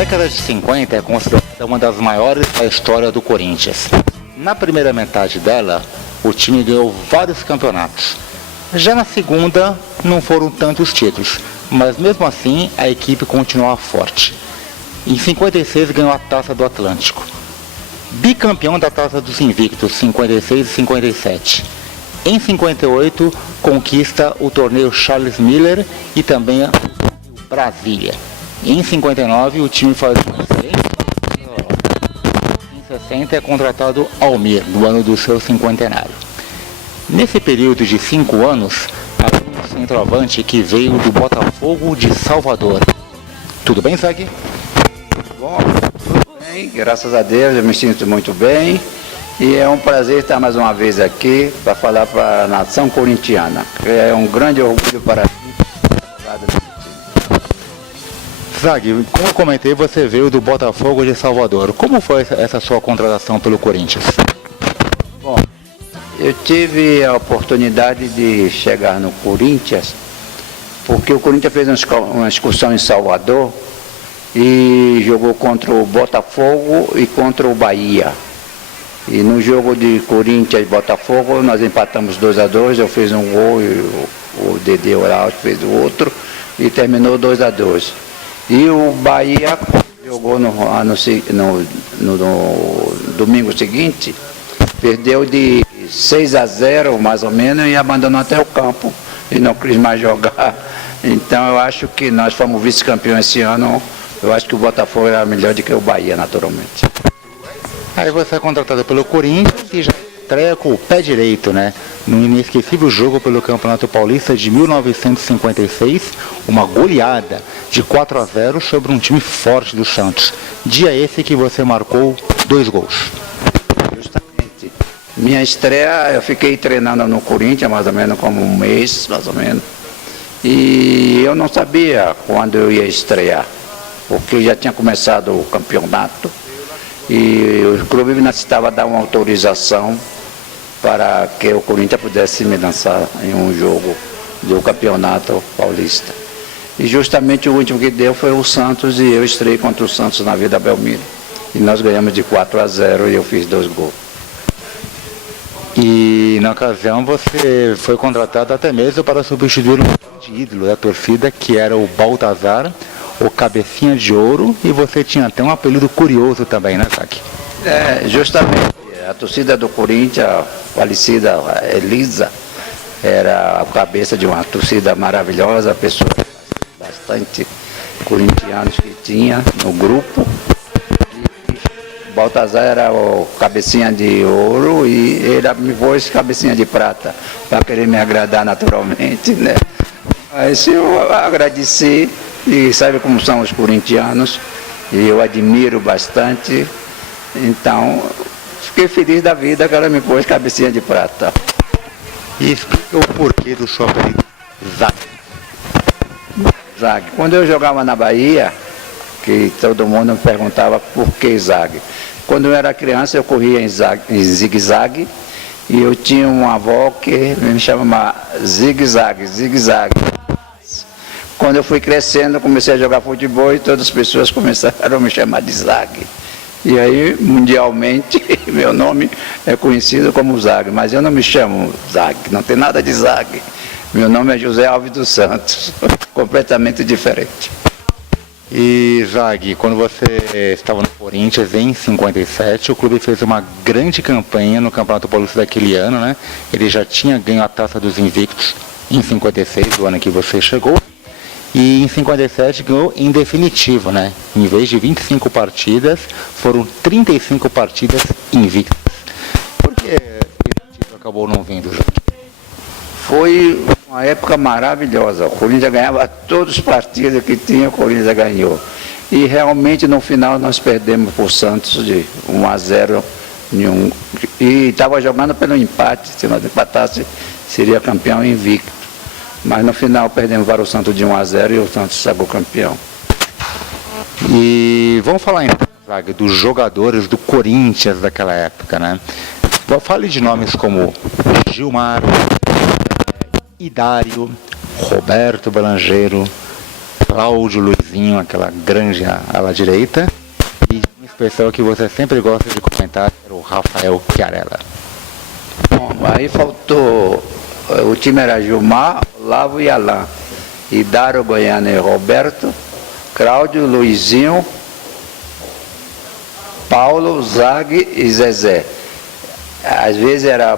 década de 50 é considerada uma das maiores da história do Corinthians. Na primeira metade dela, o time ganhou vários campeonatos. Já na segunda, não foram tantos títulos, mas mesmo assim a equipe continuava forte. Em 56 ganhou a Taça do Atlântico. Bicampeão da Taça dos Invictos, 56 e 57. Em 58, conquista o torneio Charles Miller e também o Brasília. Em 59, o time faz uma excelente. Em 60 é contratado Almir, no ano do seu cinquentenário. Nesse período de 5 anos, havia um centroavante que veio do Botafogo de Salvador. Tudo bem, Zag? Bom, tudo bem, graças a Deus, eu me sinto muito bem. E é um prazer estar mais uma vez aqui para falar para a nação corintiana. É um grande orgulho para mim. Zag, como eu comentei, você veio do Botafogo de Salvador. Como foi essa sua contratação pelo Corinthians? Bom, eu tive a oportunidade de chegar no Corinthians, porque o Corinthians fez uma excursão em Salvador e jogou contra o Botafogo e contra o Bahia. E no jogo de Corinthians e Botafogo nós empatamos 2-2, eu fiz um gol e o Dedê Oral fez o outro e terminou 2-2. E o Bahia jogou no domingo seguinte, perdeu de 6-0 mais ou menos e abandonou até o campo e não quis mais jogar. Então eu acho que nós fomos vice-campeões esse ano, eu acho que o Botafogo era melhor do que o Bahia, naturalmente. Aí você é contratado pelo Corinthians e já estreia com o pé direito, né? No inesquecível jogo pelo Campeonato Paulista de 1956, uma goleada de 4-0 sobre um time forte do Santos. Dia esse que você marcou 2 gols. Justamente. Minha estreia, eu fiquei treinando no Corinthians mais ou menos como um mês, mais ou menos. E eu não sabia quando eu ia estrear, porque já tinha começado o campeonato. E o clube necessitava dar uma autorização para que o Corinthians pudesse me lançar em um jogo do Campeonato Paulista. E justamente o último que deu foi o Santos e eu estrei contra o Santos na Vila Belmiro. E nós ganhamos de 4-0 e eu fiz 2 gols. E na ocasião você foi contratado até mesmo para substituir um grande ídolo da torcida, que era o Baltazar, o Cabecinha de Ouro, e você tinha até um apelido curioso também, né, Zag? Justamente, a torcida do Corinthians, a falecida Elisa, era a cabeça de uma torcida maravilhosa, pessoas bastante corintianos que tinha no grupo. E Baltazar era o Cabecinha de Ouro e ele me pôs Cabecinha de Prata, para querer me agradar naturalmente, né? Mas eu agradeci. E sabe como são os corintianos, e eu admiro bastante, então fiquei feliz da vida que ela me pôs Cabecinha de Prata. E explica o porquê do seu apelido Zag. Zag. Quando eu jogava na Bahia, que todo mundo me perguntava por que Zag. Quando eu era criança eu corria em zigue-zague, e eu tinha uma avó que me chamava zigue-zague, zigue-zague. Quando eu fui crescendo, comecei a jogar futebol e todas as pessoas começaram a me chamar de Zag. E aí, mundialmente, meu nome é conhecido como Zag, mas eu não me chamo Zag, não tem nada de Zag. Meu nome é José Alves dos Santos, completamente diferente. E Zag, quando você estava no Corinthians em 57, o clube fez uma grande campanha no Campeonato Paulista daquele ano, né? Ele já tinha ganho a Taça dos Invictos em 56, o ano que você chegou. E em 57 ganhou em definitivo, né? Em vez de 25 partidas, foram 35 partidas invictas. Por que esse título acabou não vindo? Foi uma época maravilhosa. O Corinthians ganhava todos os partidos que tinha, o Corinthians ganhou. E realmente no final nós perdemos para o Santos de 1-0. E estava jogando pelo empate. Se nós empatasse, seria campeão invicto. Mas no final perdemos para o Santos de 1-0 e o Santos saiu campeão. E vamos falar então, Zag, dos jogadores do Corinthians daquela época, né? Fale de nomes como Gilmar, Idário, Roberto Belangeiro, Cláudio Luizinho, aquela grande ala direita, e um especial que você sempre gosta de comentar, era o Rafael Chiarella. Bom, aí faltou, o time era Gilmar, Olavo e Alain, e Dário Goiano e Roberto, Cláudio, Luizinho, Paulo, Zag e Zezé. Às vezes era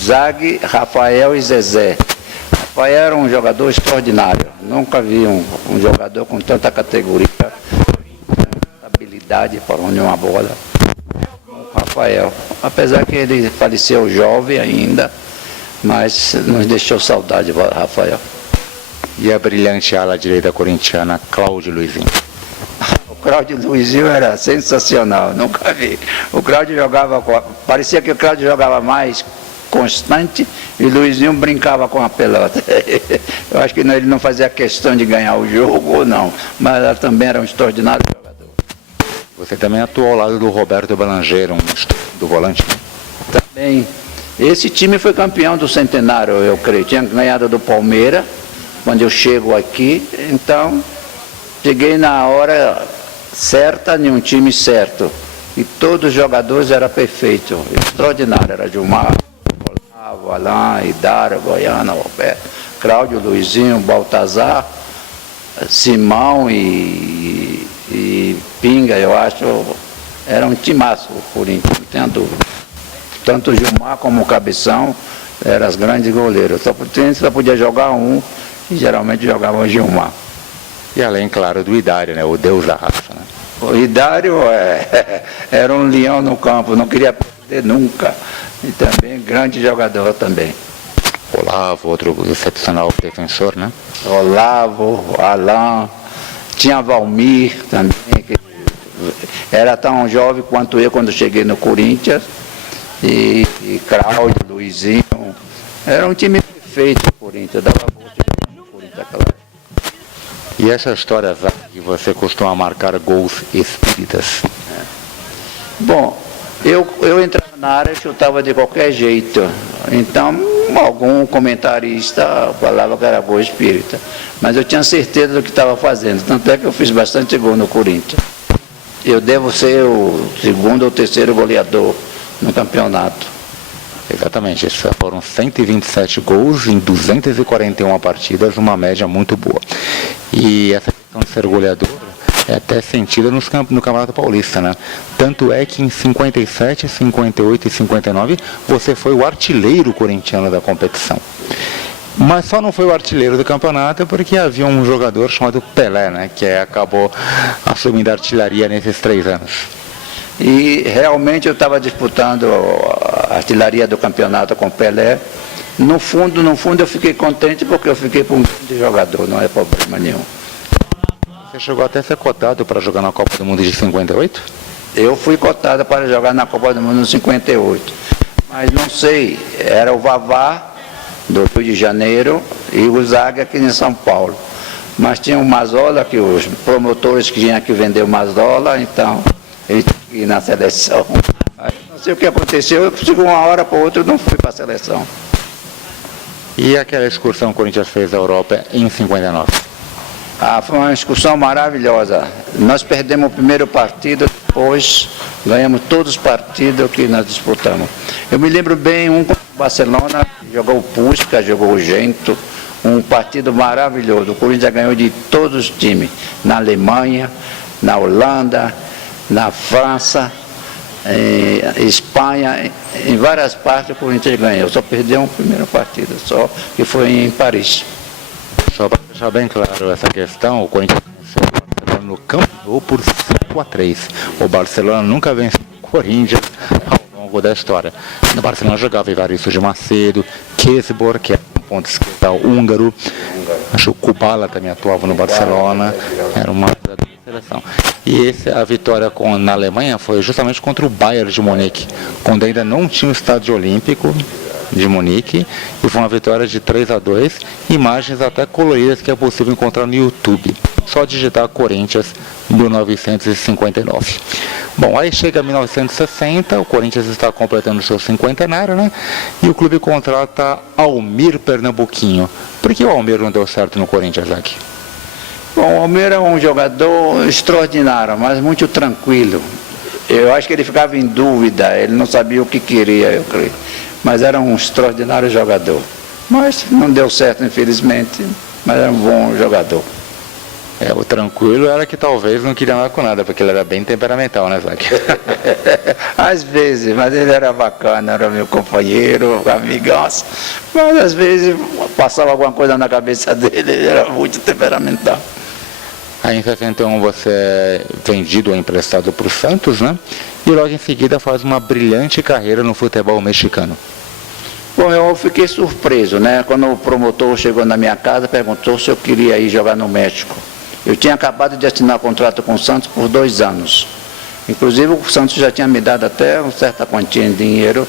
Zag, Rafael e Zezé. Rafael era um jogador extraordinário. Nunca vi um jogador com tanta categoria, tanta habilidade para onde uma bola. O Rafael. Apesar que ele faleceu jovem ainda, mas nos deixou saudade, Rafael. E a brilhante ala direita corintiana, Cláudio Luizinho. O Cláudio Luizinho era sensacional, nunca vi. O Cláudio jogava, parecia que o Cláudio jogava mais constante e o Luizinho brincava com a pelota. Eu acho que ele não fazia questão de ganhar o jogo, não, mas ele também era um extraordinário jogador. Você também atuou ao lado do Roberto Belangeiro, do volante, né? Também. Esse time foi campeão do centenário, eu creio. Tinha ganhado do Palmeiras, quando eu chego aqui, então cheguei na hora certa, em um time certo. E todos os jogadores eram perfeitos, extraordinário. Era Gilmar, Olavo, Alain, Dário, Goiano, Roberto, Cláudio, Luizinho, Baltazar, Simão e Pinga, eu acho. Era um timaço o Corinthians, não tenho dúvida. Tanto o Gilmar como o Cabeção eram os grandes goleiros. Só podia jogar um, e geralmente jogava o Gilmar. E além, claro, do Idário, né? O deus da raça, né? O Idário era um leão no campo, não queria perder nunca. E também grande jogador também. Olavo, outro excepcional defensor, né? Olavo, Alain, tinha Valmir também, que era tão jovem quanto eu quando cheguei no Corinthians. E Cláudio, Luizinho. Era um time perfeito o Corinthians, dava gosto de no Corinthians aquela época. E essa história que você costuma marcar gols espíritas? Bom, eu entrava na área e chutava de qualquer jeito. Então, algum comentarista falava que era gol espírita. Mas eu tinha certeza do que estava fazendo. Tanto é que eu fiz bastante gol no Corinthians. Eu devo ser o segundo ou terceiro goleador no campeonato. Exatamente, esses foram 127 gols em 241 partidas, uma média muito boa. E essa questão de ser goleador é até sentida no Campeonato Paulista, né? Tanto é que em 57, 58 e 59 você foi o artilheiro corintiano da competição. Mas só não foi o artilheiro do campeonato porque havia um jogador chamado Pelé, né? Que acabou assumindo a artilharia nesses 3 anos. E realmente eu estava disputando a artilharia do campeonato com o Pelé. No fundo eu fiquei contente porque eu fiquei com um grande jogador, não é problema nenhum. Você chegou até a ser cotado para jogar na Copa do Mundo de 58? Eu fui cotado para jogar na Copa do Mundo em 58. Mas não sei, era o Vavá, do Rio de Janeiro, e o Zaga aqui em São Paulo. Mas tinha o Mazola, que os promotores que tinham que vender o Mazola, então ele tinha que ir na seleção. Aí, não sei o que aconteceu, eu de uma hora para outra não fui para a seleção. E aquela excursão que o Corinthians fez à Europa em 59? Foi uma excursão maravilhosa. Nós perdemos o primeiro partido, depois ganhamos todos os partidos que nós disputamos. Eu me lembro bem, um contra o Barcelona, jogou o Puskas, jogou o Gento, um partido maravilhoso. O Corinthians ganhou de todos os times, na Alemanha, na Holanda, na França, Espanha, em várias partes o Corinthians ganhou. Só perdeu um primeiro partido, só que foi em Paris. Só para deixar bem claro essa questão, o Corinthians venceu o Barcelona no Camp Nou por 5-3. O Barcelona nunca venceu o Corinthians ao longo da história. No Barcelona jogava Evaristo de Macedo, Kesbor, que é um ponto esquerdo húngaro. Acho que o Kubala também atuava no Barcelona. Era uma seleção. E a vitória na Alemanha foi justamente contra o Bayern de Munique, quando ainda não tinha o estádio olímpico de Munique, e foi uma vitória de 3-2, imagens até coloridas que é possível encontrar no YouTube. Só digitar Corinthians 1959. Bom, aí chega 1960, o Corinthians está completando o seu cinquentenário, né? E o clube contrata Almir Pernambuquinho. Por que o Almir não deu certo no Corinthians aqui? Bom, o Almir é um jogador extraordinário, mas muito tranquilo. Eu acho que ele ficava em dúvida, ele não sabia o que queria, eu creio. Mas era um extraordinário jogador. Mas não deu certo, infelizmente, mas era um bom jogador. O tranquilo era que talvez não queria nada com nada, porque ele era bem temperamental, né, Zague? Às vezes, mas ele era bacana, era meu companheiro, amigaço. Mas às vezes passava alguma coisa na cabeça dele, ele era muito temperamental. Aí em 61 você é vendido ou emprestado para o Santos, né? E logo em seguida faz uma brilhante carreira no futebol mexicano. Bom, eu fiquei surpreso, né? Quando o promotor chegou na minha casa, perguntou se eu queria ir jogar no México. Eu tinha acabado de assinar contrato com o Santos por 2 anos. Inclusive o Santos já tinha me dado até uma certa quantia de dinheiro.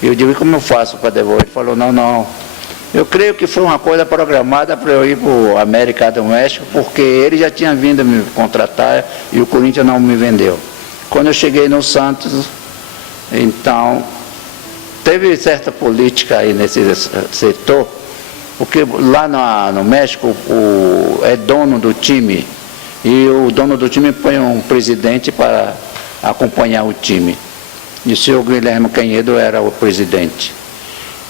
E eu digo, e como eu faço para devolver? Ele falou, não. Eu creio que foi uma coisa programada para eu ir para o América do México, porque ele já tinha vindo me contratar e o Corinthians não me vendeu. Quando eu cheguei no Santos, então, teve certa política aí nesse setor, porque lá no México é dono do time, e o dono do time põe um presidente para acompanhar o time. E o senhor Guilherme Canhedo era o presidente.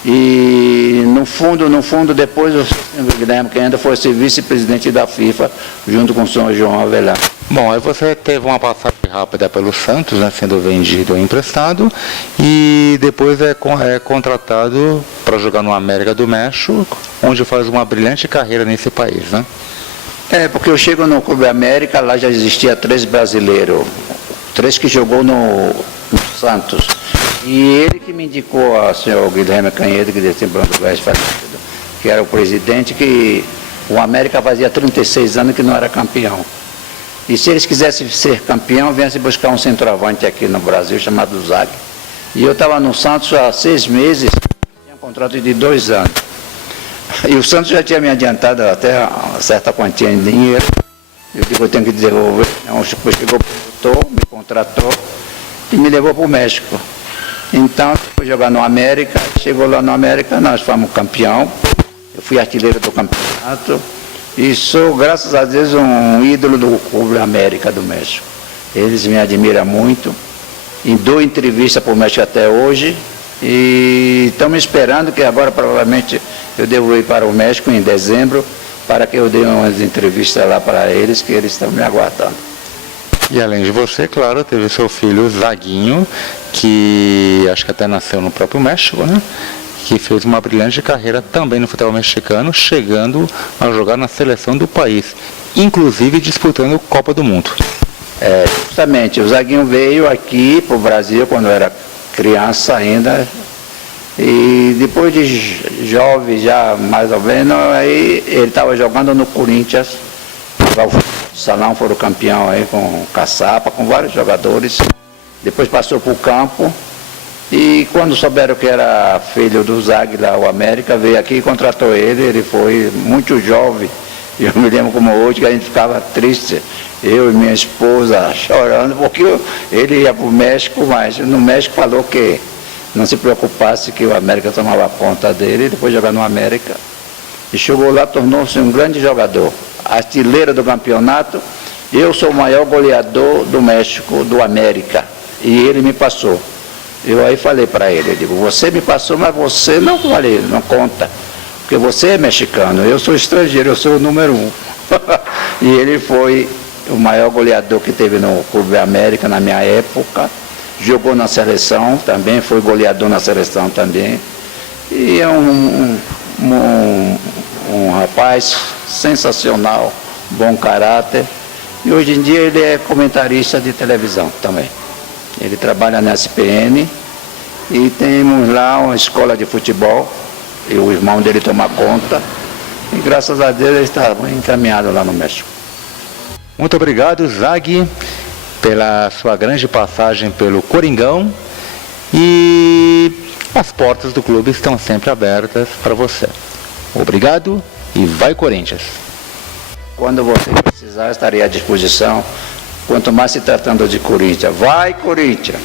E no fundo, depois o senhor Guilherme Canhedo foi ser vice-presidente da FIFA, junto com o senhor João Avelar. Bom, aí você teve uma passagem rápida pelo Santos, né, sendo vendido ou emprestado, e depois é contratado para jogar no América do México, onde faz uma brilhante carreira nesse país, né? Porque eu chego no Clube América, lá já existia 3 brasileiros, 3 que jogou no Santos. E ele que me indicou ao senhor Guilherme Canhedo, que desse Branco Goiás falecido, que era o presidente, que o América fazia 36 anos que não era campeão. E se eles quisessem ser campeão, viessem buscar um centroavante aqui no Brasil, chamado Zague. E eu estava no Santos há 6 meses, tinha um contrato de 2 anos. E o Santos já tinha me adiantado até uma certa quantia de dinheiro. Eu digo, eu tenho que devolver. Depois chegou o produtor, me contratou e me levou para o México. Então, fui jogar no América, chegou lá no América, nós fomos campeão. Eu fui artilheiro do campeonato. E sou, graças a Deus, um ídolo do Clube América do México. Eles me admiram muito. E dou entrevista para o México até hoje. E estamos esperando que agora, provavelmente, eu devo ir para o México em dezembro, para que eu dê umas entrevistas lá para eles, que eles estão me aguardando. E além de você, claro, teve seu filho Zaguinho, que acho que até nasceu no próprio México, né? Que fez uma brilhante carreira também no futebol mexicano, chegando a jogar na seleção do país, inclusive disputando Copa do Mundo. Justamente, o Zaguinho veio aqui para o Brasil quando eu era criança ainda, e depois de jovem, já mais ou menos, aí ele estava jogando no Corinthians, o Salão foram campeão aí com o Caçapa, com vários jogadores, depois passou para o campo. E quando souberam que era filho do Zague lá, o América, veio aqui e contratou ele foi muito jovem. Eu me lembro como hoje que a gente ficava triste, eu e minha esposa chorando, porque ele ia para o México, mas no México falou que não se preocupasse que o América tomava conta dele, depois jogar no América. E chegou lá, tornou-se um grande jogador, artilheiro do campeonato. Eu sou o maior goleador do México, do América, e ele me passou. Eu aí falei para ele, eu digo, você me passou, mas você não vale, não conta, porque você é mexicano, eu sou estrangeiro, eu sou o número 1. E ele foi o maior goleador que teve no Clube América na minha época, jogou na seleção também, foi goleador na seleção também, e é um rapaz sensacional, bom caráter, e hoje em dia ele é comentarista de televisão também. Ele trabalha na SPN e temos lá uma escola de futebol e o irmão dele toma conta e graças a Deus ele está encaminhado lá no México. Muito obrigado, Zague, pela sua grande passagem pelo Coringão, e as portas do clube estão sempre abertas para você. Obrigado e vai Corinthians! Quando você precisar, estarei à disposição. Quanto mais se tratando de Corinthians. Vai, Corinthians!